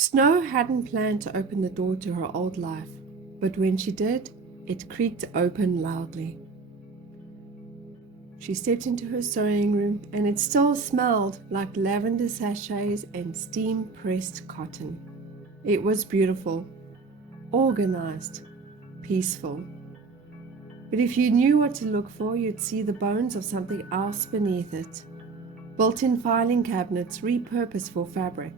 Snow hadn't planned to open the door to her old life, but when she did, it creaked open loudly. She stepped into her sewing room, and it still smelled like lavender sachets and steam-pressed cotton. It was beautiful, organized, peaceful. But if you knew what to look for, you'd see the bones of something else beneath it. Built-in filing cabinets repurposed for fabric.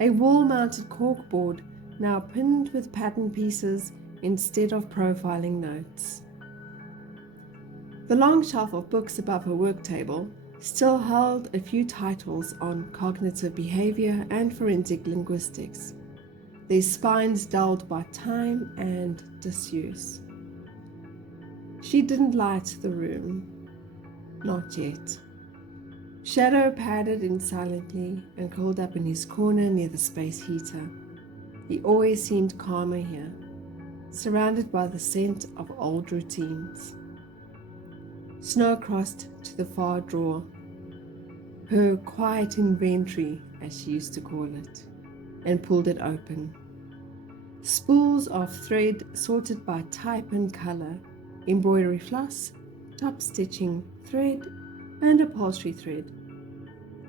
A wall-mounted corkboard now pinned with pattern pieces instead of profiling notes. The long shelf of books above her work table still held a few titles on cognitive behavior and forensic linguistics, their spines dulled by time and disuse. She didn't light the room. Not yet. Shadow padded in silently and curled up in his corner near the space heater. He always seemed calmer here, surrounded by the scent of old routines. Snow crossed to the far drawer, her quiet inventory, as she used to call it, and pulled it open. Spools of thread sorted by type and color, embroidery floss, top stitching thread, and upholstery thread.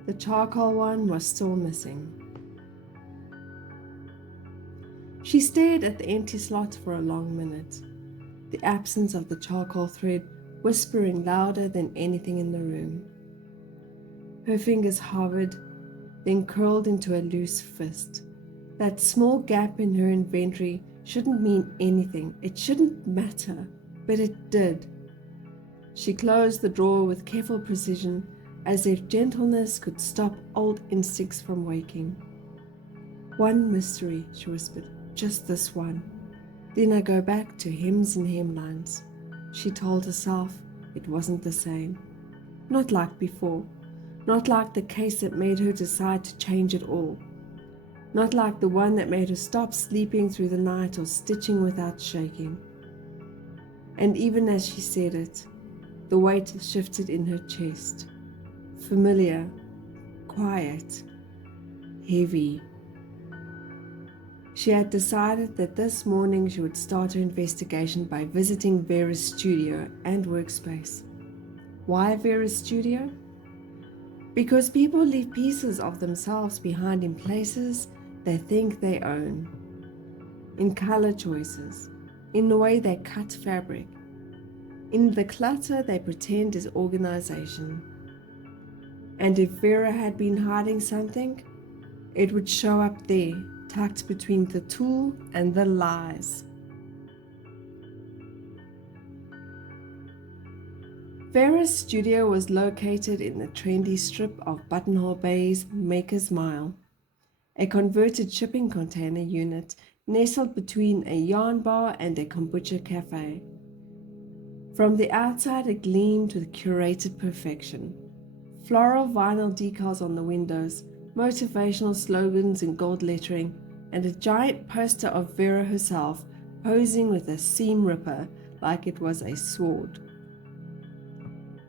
The charcoal one was still missing. She stared at the empty slot for a long minute, the absence of the charcoal thread whispering louder than anything in the room. Her fingers hovered, then curled into a loose fist. That small gap in her inventory shouldn't mean anything. It shouldn't matter, but it did. She closed the drawer with careful precision, as if gentleness could stop old instincts from waking. One mystery, she whispered, just this one. Then I go back to hems and hemlines. She told herself it wasn't the same. Not like before. Not like the case that made her decide to change it all. Not like the one that made her stop sleeping through the night or stitching without shaking. And even as she said it, the weight shifted in her chest. Familiar, quiet, heavy. She had decided that this morning she would start her investigation by visiting Vera's studio and workspace. Why Vera's studio? Because people leave pieces of themselves behind in places they think they own. In color choices, in the way they cut fabric, in the clutter they pretend is organization. And if Vera had been hiding something, it would show up there, tucked between the tool and the lies. Vera's studio was located in the trendy strip of Buttonhole Bay's Maker's Mile, a converted shipping container unit nestled between a yarn bar and a kombucha cafe. From the outside it gleamed with curated perfection. Floral vinyl decals on the windows, motivational slogans in gold lettering, and a giant poster of Vera herself posing with a seam ripper like it was a sword.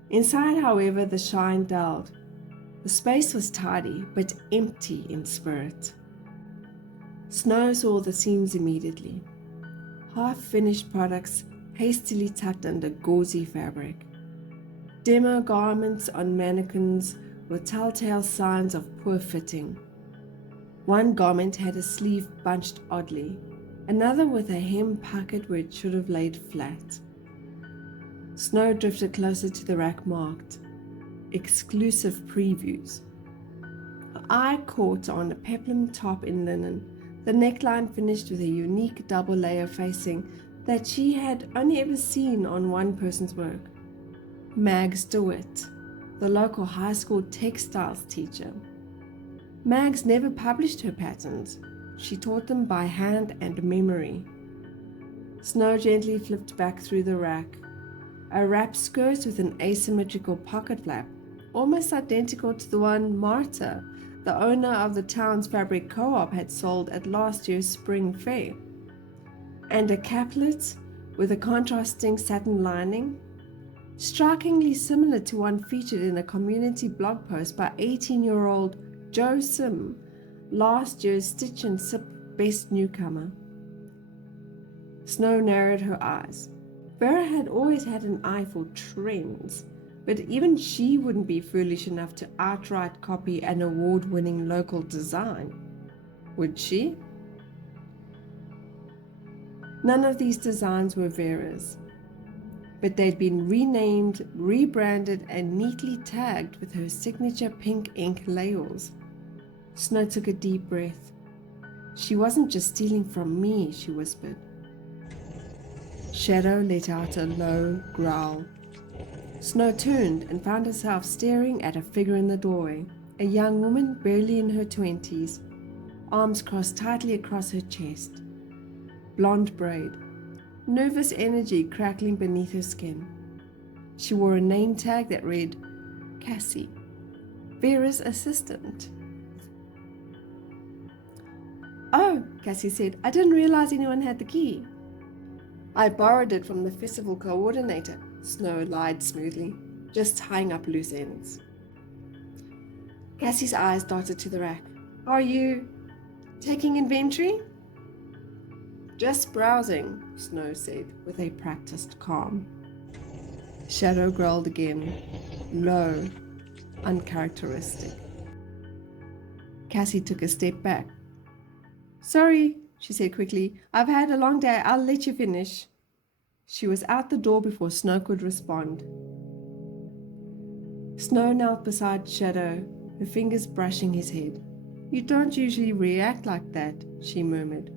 Inside, however, the shine dulled. The space was tidy, but empty in spirit. Snow saw the seams immediately. Half-finished products hastily tucked under gauzy fabric. Demo garments on mannequins were telltale signs of poor fitting. One garment had a sleeve bunched oddly, another with a hem puckered where it should have laid flat. Snow drifted closer to the rack marked exclusive previews. Her eye caught on a peplum top in linen, the neckline finished with a unique double layer facing that she had only ever seen on one person's work. Mags DeWitt, the local high school textiles teacher. Mags never published her patterns. She taught them by hand and memory. Snow gently flipped back through the rack. A wrap skirt with an asymmetrical pocket flap, almost identical to the one Marta, the owner of the town's fabric co-op, had sold at last year's spring fair. And a caplet with a contrasting satin lining, strikingly similar to one featured in a community blog post by 18-year-old Joe Sim, last year's Stitch and Sip Best Newcomer. Snow narrowed her eyes. Vera had always had an eye for trends, but even she wouldn't be foolish enough to outright copy an award-winning local design, would she? None of these designs were Vera's, but they'd been renamed, rebranded, and neatly tagged with her signature pink ink labels. Snow took a deep breath. She wasn't just stealing from me, she whispered. Shadow let out a low growl. Snow turned and found herself staring at a figure in the doorway, a young woman barely in her 20s, arms crossed tightly across her chest. Blonde braid, nervous energy crackling beneath her skin. She wore a name tag that read, Cassie, Vera's assistant. Oh, Cassie said, I didn't realize anyone had the key. I borrowed it from the festival coordinator, Snow lied smoothly, just tying up loose ends. Cassie's eyes darted to the rack. Are you taking inventory? Just browsing, Snow said with a practiced calm. Shadow growled again, low, uncharacteristic. Cassie took a step back. Sorry, she said quickly. I've had a long day. I'll let you finish. She was out the door before Snow could respond. Snow knelt beside Shadow, her fingers brushing his head. You don't usually react like that, she murmured.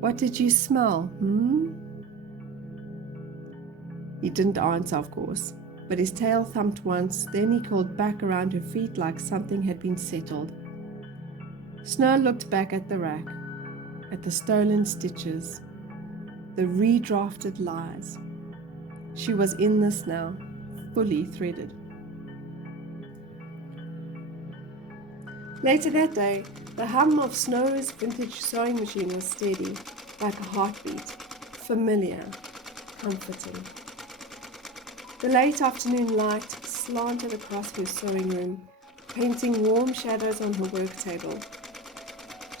What did you smell, He didn't answer, of course, but his tail thumped once, then he curled back around her feet like something had been settled. Snow looked back at the rack, at the stolen stitches, the redrafted lies. She was in this now, fully threaded. Later that day, the hum of Snow's vintage sewing machine was steady, like a heartbeat, familiar, comforting. The late afternoon light slanted across her sewing room, painting warm shadows on her work table.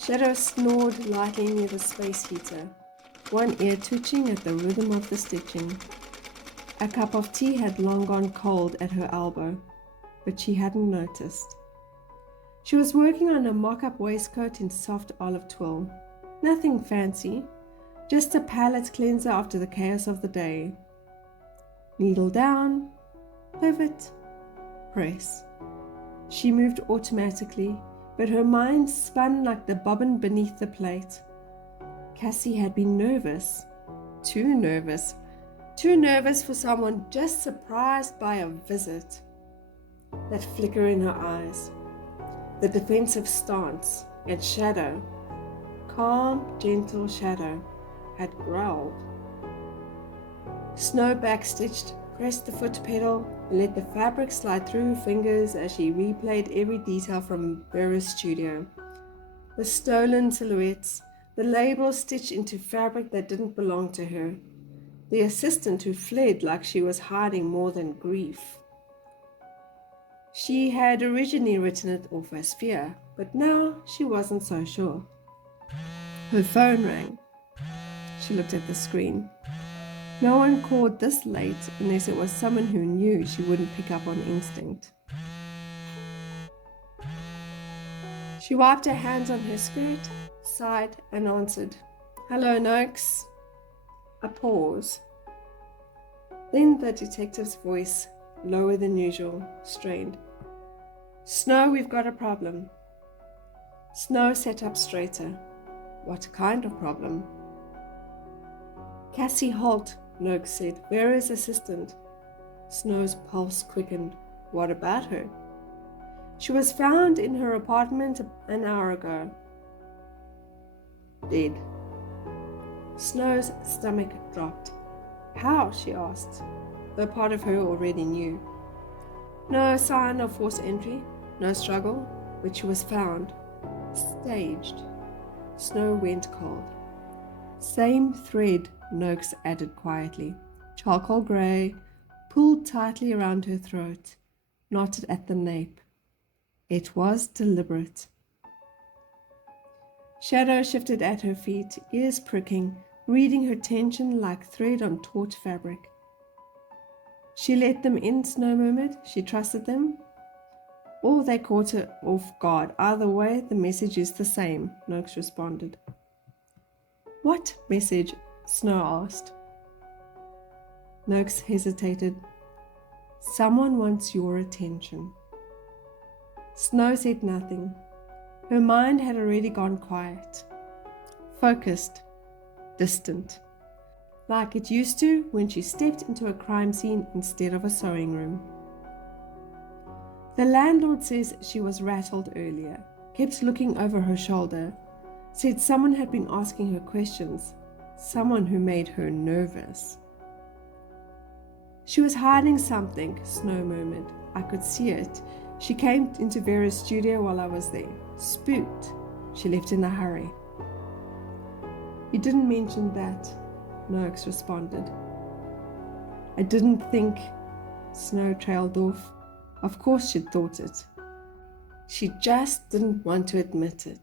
Shadow snored lightly near the space heater, one ear twitching at the rhythm of the stitching. A cup of tea had long gone cold at her elbow, but she hadn't noticed. She was working on a mock-up waistcoat in soft olive twill. Nothing fancy, just a palette cleanser after the chaos of the day. Needle down, pivot, press. She moved automatically, but her mind spun like the bobbin beneath the plate. Cassie had been nervous. Too nervous for someone just surprised by a visit. That flicker in her eyes, the defensive stance, and Shadow, calm, gentle Shadow, had growled. Snow backstitched, pressed the foot pedal, and let the fabric slide through her fingers as she replayed every detail from Vera's studio. The stolen silhouettes, the labels stitched into fabric that didn't belong to her, the assistant who fled like she was hiding more than grief. She had originally written it off as fear, but now she wasn't so sure. Her phone rang. She looked at the screen. No one called this late unless it was someone who knew she wouldn't pick up on instinct. She wiped her hands on her skirt, sighed, and answered, Hello, Noakes. A pause. Then the detective's voice, lower than usual, strained. Snow, we've got a problem. Snow sat up straighter. What kind of problem? Cassie Holt, Noakes said, Vera's assistant. Snow's pulse quickened. What about her? She was found in her apartment an hour ago. Dead. Snow's stomach dropped. How? She asked, though part of her already knew. No sign of forced entry, no struggle, but she was found. Staged. Snow went cold. Same thread, Noakes added quietly. Charcoal grey, pulled tightly around her throat, knotted at the nape. It was deliberate. Shadow shifted at her feet, ears pricking, reading her tension like thread on taut fabric. She let them in, Snow murmured. She trusted them. Or they caught her off guard. Either way, the message is the same, Noakes responded. What message? Snow asked. Noakes hesitated. Someone wants your attention. Snow said nothing. Her mind had already gone quiet. Focused. Distant. Like it used to when she stepped into a crime scene instead of a sewing room. The landlord says she was rattled earlier, kept looking over her shoulder, said someone had been asking her questions, someone who made her nervous. She was hiding something, Snow murmured. I could see it. She came into Vera's studio while I was there. Spooked. She left in a hurry. You didn't mention that, Noakes responded. I didn't think, Snow trailed off. Of course she'd thought it. She just didn't want to admit it.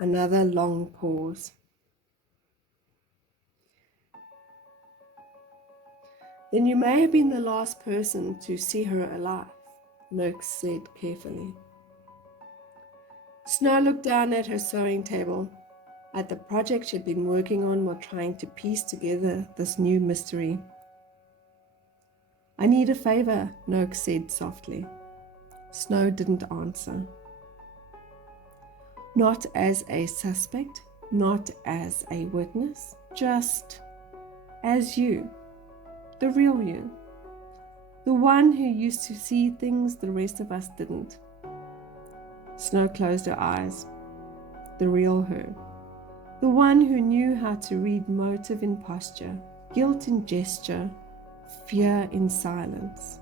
Another long pause. Then you may have been the last person to see her alive, Noakes said carefully. Snow looked down at her sewing table, at the project she'd been working on while trying to piece together this new mystery. I need a favor, Noakes said softly. Snow didn't answer. Not as a suspect, not as a witness, just as you, the real you, the one who used to see things the rest of us didn't. Snow closed her eyes. The real her, the one who knew how to read motive in posture, guilt in gesture, fear in silence.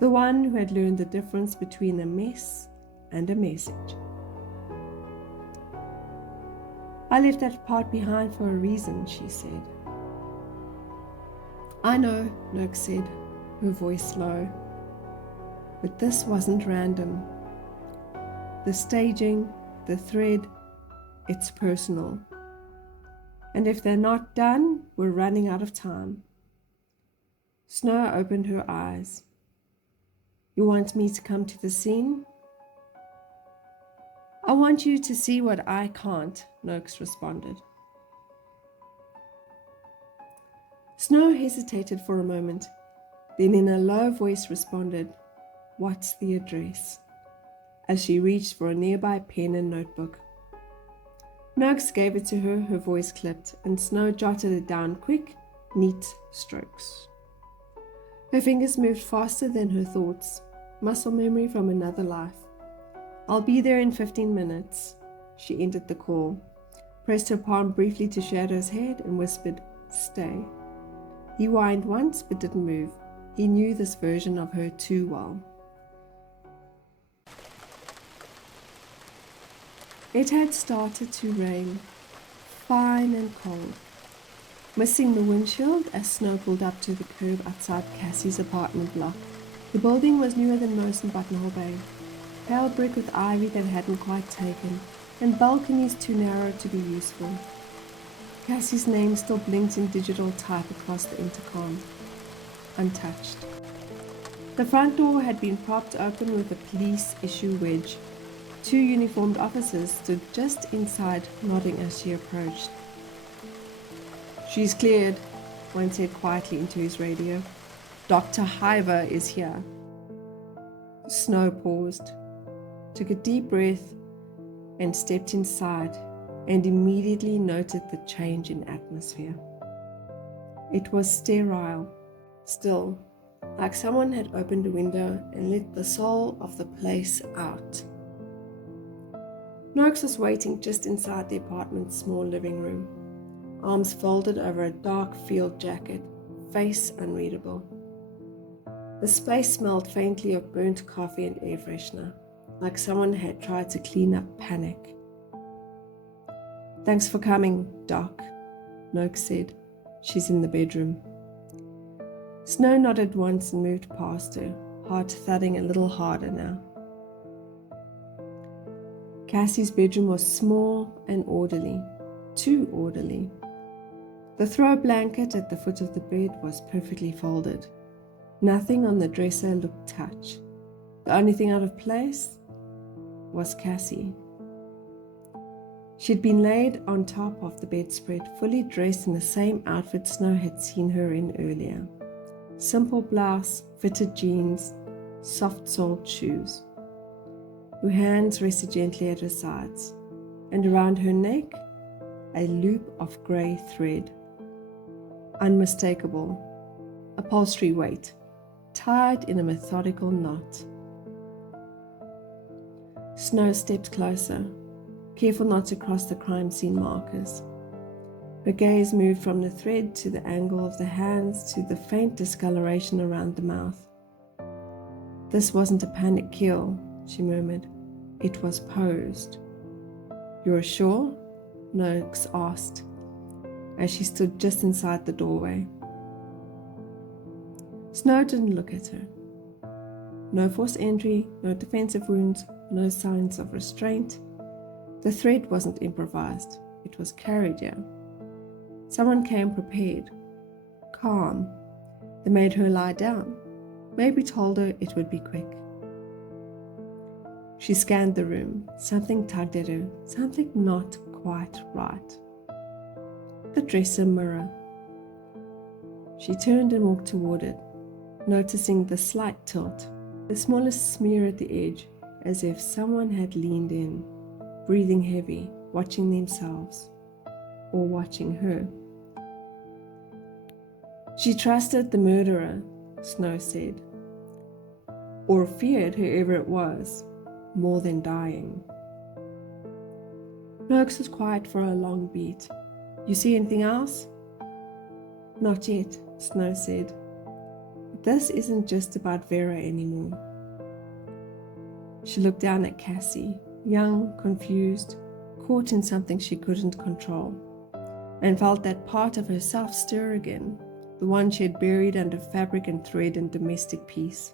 The one who had learned the difference between a mess and a message. I left that part behind for a reason, she said. I know, Noakes said, her voice low. But this wasn't random. The staging, the thread, it's personal. And if they're not done, we're running out of time. Snow opened her eyes. You want me to come to the scene? I want you to see what I can't, Noakes responded. Snow hesitated for a moment, then in a low voice responded, What's the address? As she reached for a nearby pen and notebook. Noakes gave it to her, her voice clipped, and Snow jotted it down quick, neat strokes. Her fingers moved faster than her thoughts, muscle memory from another life. I'll be there in 15 minutes. She ended the call, pressed her palm briefly to Shadow's head and whispered, Stay. He whined once but didn't move. He knew this version of her too well. It had started to rain, fine and cold, missing the windshield as Snow pulled up to the curb outside Cassie's apartment block. The building was newer than most in Buttonhole Bay, pale brick with ivy that hadn't quite taken, and balconies too narrow to be useful. Cassie's name still blinked in digital type across the intercom, untouched. The front door had been propped open with a police issue wedge. 2 uniformed officers stood just inside, nodding as she approached. She's cleared, one said quietly into his radio. Dr. Hiver is here. Snow paused, took a deep breath, and stepped inside, and immediately noted the change in atmosphere. It was sterile, still, like someone had opened a window and let the soul of the place out. Noakes was waiting just inside the apartment's small living room, arms folded over a dark field jacket, face unreadable. The space smelled faintly of burnt coffee and air freshener, like someone had tried to clean up panic. Thanks for coming, Doc, Noakes said. She's in the bedroom. Snow nodded once and moved past her, heart thudding a little harder now. Cassie's bedroom was small and orderly, too orderly. The throw blanket at the foot of the bed was perfectly folded. Nothing on the dresser looked touched. The only thing out of place was Cassie. She'd been laid on top of the bedspread, fully dressed in the same outfit Snow had seen her in earlier. Simple blouse, fitted jeans, soft-soled shoes. Her hands rested gently at her sides, and around her neck, a loop of grey thread. Unmistakable, upholstery weight, tied in a methodical knot. Snow stepped closer, careful not to cross the crime scene markers. Her gaze moved from the thread to the angle of the hands to the faint discoloration around the mouth. This wasn't a panic kill, she murmured. It was posed. You're sure? Noakes asked, as she stood just inside the doorway. Snow didn't look at her. No forced entry, no defensive wounds, no signs of restraint. The thread wasn't improvised. It was carried here. Someone came prepared, calm. They made her lie down. Maybe told her it would be quick. She scanned the room. Something tugged at her, something not quite right. The dresser mirror. She turned and walked toward it, noticing the slight tilt, the smallest smear at the edge, as if someone had leaned in, breathing heavy, watching themselves, or watching her. She trusted the murderer, Snow said, or feared whoever it was, more than dying. Noakes was quiet for a long beat. You see anything else? Not yet, Snow said. This isn't just about Vera anymore. She looked down at Cassie, young, confused, caught in something she couldn't control, and felt that part of herself stir again, the one she had buried under fabric and thread and domestic peace.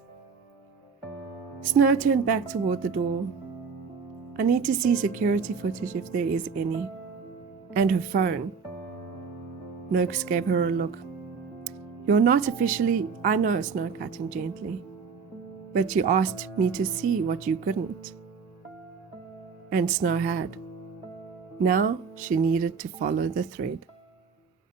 Snow turned back toward the door. I need to see security footage if there is any. And her phone. Noakes gave her a look. You're not officially, I know, Snow cut him gently, but you asked me to see what you couldn't. And Snow had. Now she needed to follow the thread.